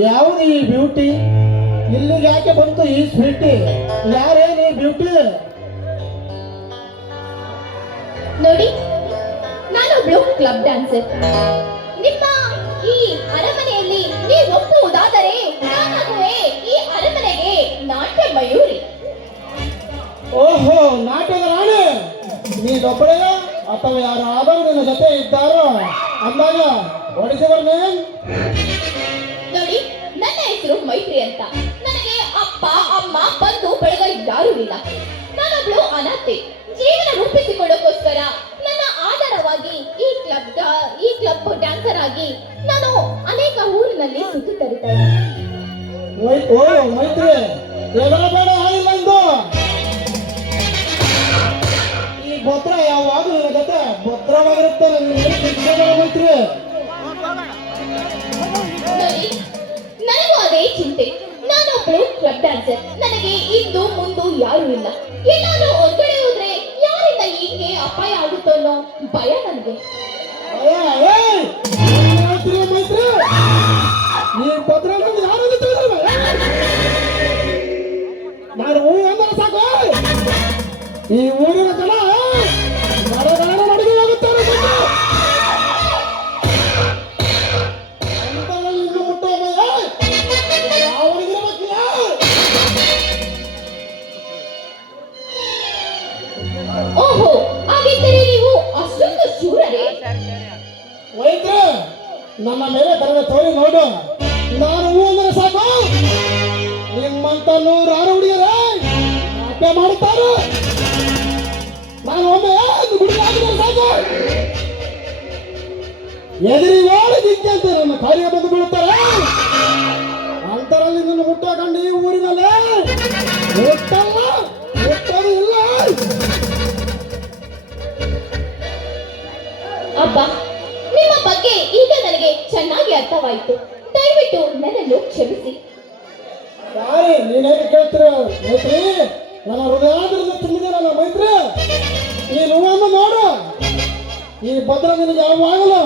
ಯಾವುದು ಈ ಬ್ಯೂಟಿ? ಇಲ್ಲಿಗೆ ಯಾಕೆ ಬಂತು ಈ ಸ್ವೀಟಿ? ಯಾರೇನು ಈ ಬ್ಯೂಟಿ? ನೋಡಿ, ನಾನೊಬ್ಳು ಕ್ಲಬ್ ಡ್ಯಾನ್ಸರ್. ನಿಮ್ಮ ಈ ಅರಮನೆಯಲ್ಲಿ ನೀವು ಒಪ್ಪುವುದಾದರೆ ನಾನಾಗುವೆ ಈ ಅರಮನೆಗೆ ನಾಟ್ಯ ಮಯೂರಿ. ಓಹೋ, ನಾಟ್ಯದ ರಾಣಿ ನೀನೊಬ್ಬಳೇ ಅಥವಾ ಯಾರಾದರೂ ನಿನ್ನ ಜೊತೆ ಇದ್ದಾರೋ ಅಂದಾಗ ಓಡಿಸಿದವ್ರನ್ನೇ? ನೋಡಿ, ನನ್ನ ಹೆಸರು ಮೈತ್ರಿ ಅಂತ. ನನಗೆ ಅಪ್ಪ ಅಮ್ಮ ಬಂಧು ಬಳಗ ಯಾರೂ ಇಲ್ಲ. ನಾನೊಬ್ಳು ಅನಾಥೆ. ಜೀವನ ರೂಪಿಸಿಕೊಳ್ಳೋಕೋಸ್ಕರ ನನ್ನ ಆಧಾರವಾಗಿ ಈ ಕ್ಲಬ್ ಡ್ಯಾನ್ಸರ್ ಆಗಿ ನಾನು ಅನೇಕ ಊರಿನಲ್ಲಿ ಸುತ್ತಿ ತರುತ್ತಾ ಇದ್ದೀನಿ. ಓ ಮೈತ್ರಿ, ಎದರ ಬೇಡ ಆಗಿಲ್ಲ ಎಂದು ಈ ಭದ್ರ ಯಾವಾಗಲೂ ನಿನ್ನ ಜೊತೆ ಭದ್ರವಾಗಿರುತ್ತೆ. ಮೈತ್ರಿ, ನೋಡಿ, ನನಗೂ ಅದೇ ಚಿಂತೆ. ನಾನೊಬ್ಳು ಕ್ಲಬ್ ಡ್ಯಾನ್ಸರ್. ನನಗೆ ಇಂದು ಮುಂದು ಯಾರು ಇಲ್ಲ. ಏನಾದ್ರೂ ಹೊರಗಡೆ ಹೋದ್ರೆ ಯಾರಿಂದ ಹೀಗೆ ಅಪಾಯ ಆಗುತ್ತೋ ಅನ್ನೋ ಭಯ ನನಗೆ. ಮೈತ್ರಿ ಮೈತ್ರಿ, ಈ ಭದ್ರ ಯಾರು ನಾನು ಹೂ ಅಂದ್ರೆ ಸಾಕು. ಈ ಊರಿನ ಜನ ಮಡುಗೆ ಹೋಗುತ್ತಾರೆ. ಓಹೋ, ಹಾಗಿದ್ದರೆ ನೀವು ಅಷ್ಟೊಂದು ಶೂರರೇ? ವೈದ್ಯ, ನನ್ನ ಮೇಲೆ ಕರೆದ ತೋರಿ ನೋಡು. ನಾನು ಹೂ ಅಂದ್ರೆ ಸಾಕು, ನಿಮ್ಮಂತ 100 ಹುಡುಗರೇ ನಾಟ್ಯ ಮಾಡುತ್ತಾರೆ. ನಾನು ಒಮ್ಮೆ ಗುಡಿಯಾಗಿದ್ರೆ ಸಾಕು, ಎದುರಿ ಓಡಿದ್ದೆ ಅಂತ ನನ್ನ ಕಾರ್ಯ ಬಂದು ಬೀಳುತ್ತಾರೆ. ಅಂತರಲ್ಲಿ ನಿನ್ನ ಮುಟ್ಟೋ ಕಂಡು ಈ ಊರಿನಲ್ಲಿ ಮುಟ್ಟಲ್ಲ, ಮುಟ್ಟೋದು ಇಲ್ಲ. ಅಬ್ಬ, ನಿಮ್ಮ ಬಗ್ಗೆ ಈಗ ನನಗೆ ಚೆನ್ನಾಗಿ ಅರ್ಥವಾಯಿತು. ದಯವಿಟ್ಟು ನನ್ನನ್ನು ಕ್ಷಮಿಸಿ. ಯಾರೇ ನೀನೇನು ಕೇಳ್ತೀರ ಮೈತ್ರಿ? ನನ್ನ ಹೃದಯಾದ್ರಿಂದ ತುಂಬಿದೆ ನನ್ನ ಮೈತ್ರಿ. ಈ ನೋವನ್ನು ನೋಡು. ಈ ಭದ್ರ ನಿನಗೆ ಯಾವಾಗಲೂ